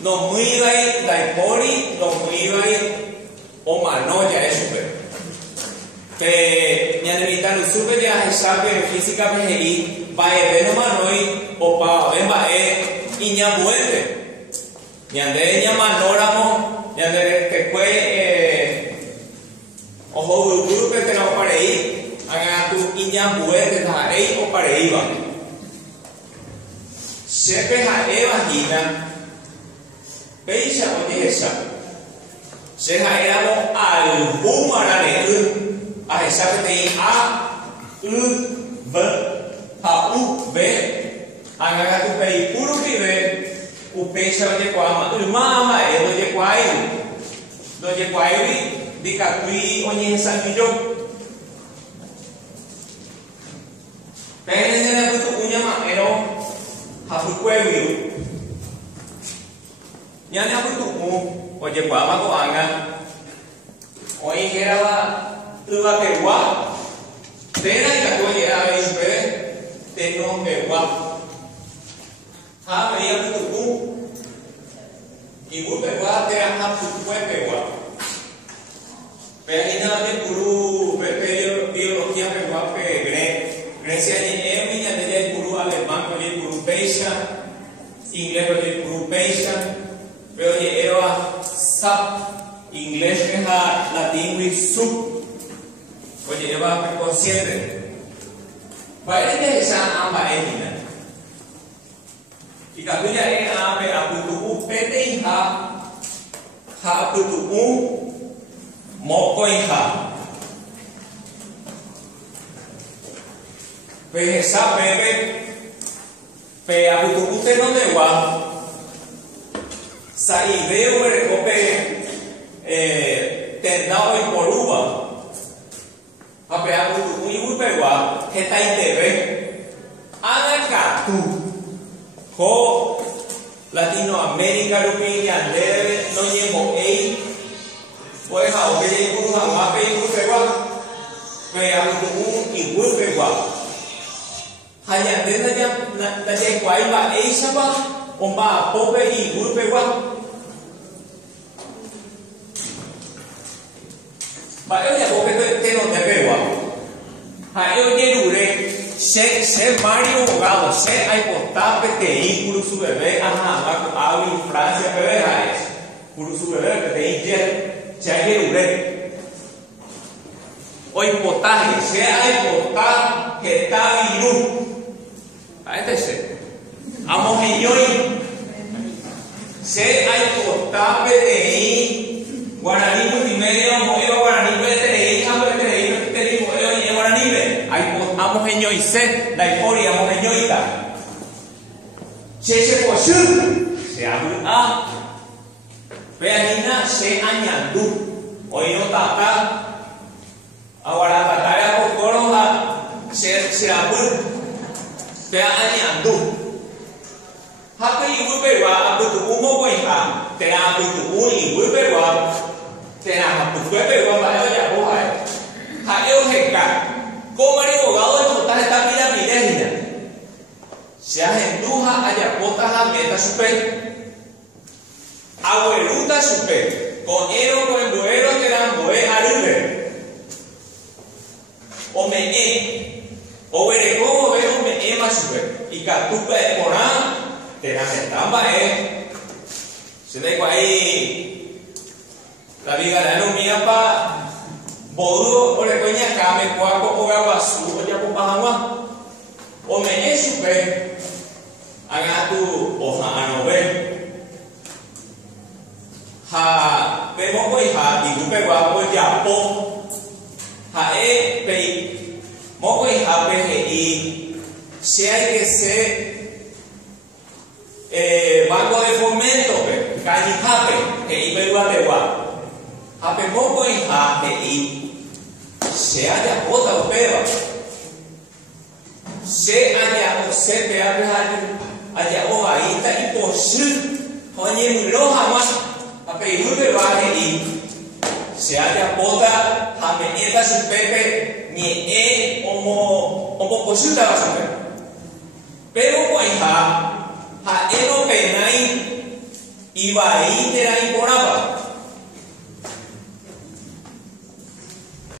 no muy vai daipori, no muy vai o manoya es super. Pe ñanemita no super ya hesabe física PGI, va a ver no manoi o pa ven va y ña vuelve. Ñande ña manóramo, ñande que fue ojo grupo que no para ir, haga tu iña vuelve tarei o para ir va. Sepe ha evangina, peisa o esa. Se ha eramo al bumarane a esa que te a v a u v haga tu pei puro vive. O peixe é onde quama, o mama é onde quai, de catui onde recebeu. Pena na butu unya ma ero hafu kweu. Nyana butu onde quama ko anga. Oi gerava tuva pewa. Pena que coye a ispe te no pewa. Ha veía tu y muy pegua te ha tu pegua. Pero ahí no te puru biología pegua pe Grecia ni ya de puru alemán con puru peisa, inglés con puru peisa, pero ye era sub inglés que ha latín y sub. Oye, era consciente. Para que esa amba emina. Y kakunya a pe aputu pete ha aputu moko ha pe esa pe aputu te no de wa sa ideo recope tendao y poruba a pe aputu y pewa que ta inteve ana tu Ko Latinoamérica rupiña debe no llevo ei pues a que llevo un amape y un pegua pero un y un pegua hanya dena ya na de kwai ba ei saba on ba pope y un pegua ba yo ya pope te no te pegua ha yo ye dure se Mario Bogado, se hay potape te por su bebé, ajá, Avi, Francia, bebé, por su bebé, que te jet, se hay que ure. Hoy potaje, se hay potaje que está virú. A este se. Amo que yo se hay potape te guaraní multimedia, moyo guaraní, te jambre te guaraní, amo genio y set, la euforia, amo genio y ta. Se posu, se abre a. Peanina se añandu. Hoy no tata. Ahora tata a cocoroja se abre. Pea añandu. Hapa y vuelva a putu umo cuenta. Te la putu y vuelva. Te la putu vuelva para ya boja. Hayo heka. Como el abogado de total esta vida miregina. Se agenduja a potas a meta super. Abueluta super. Con el boero que dan boe arriba. O me o veré como veo me más super. Y catupa de morán. Te la metamba se da igual ahí. La vida de la mía pa. Bodo oleh konya kame kuako ogawasu oja kupahama o me supe angatu oha anobe ha pemo koi ha digupe guapo japo ha pe mokoi ha PGI si hay que ser banco de fomento calle jape que iba igual de guapo ha pe mokoi ha PGI se haya bota o peba se haya o se te haya o aita y posu onye mulo jamás a pedir va y se haya bota a meneta su pepe ni como posu da va pero pues ha eno penai iba a íntegra y por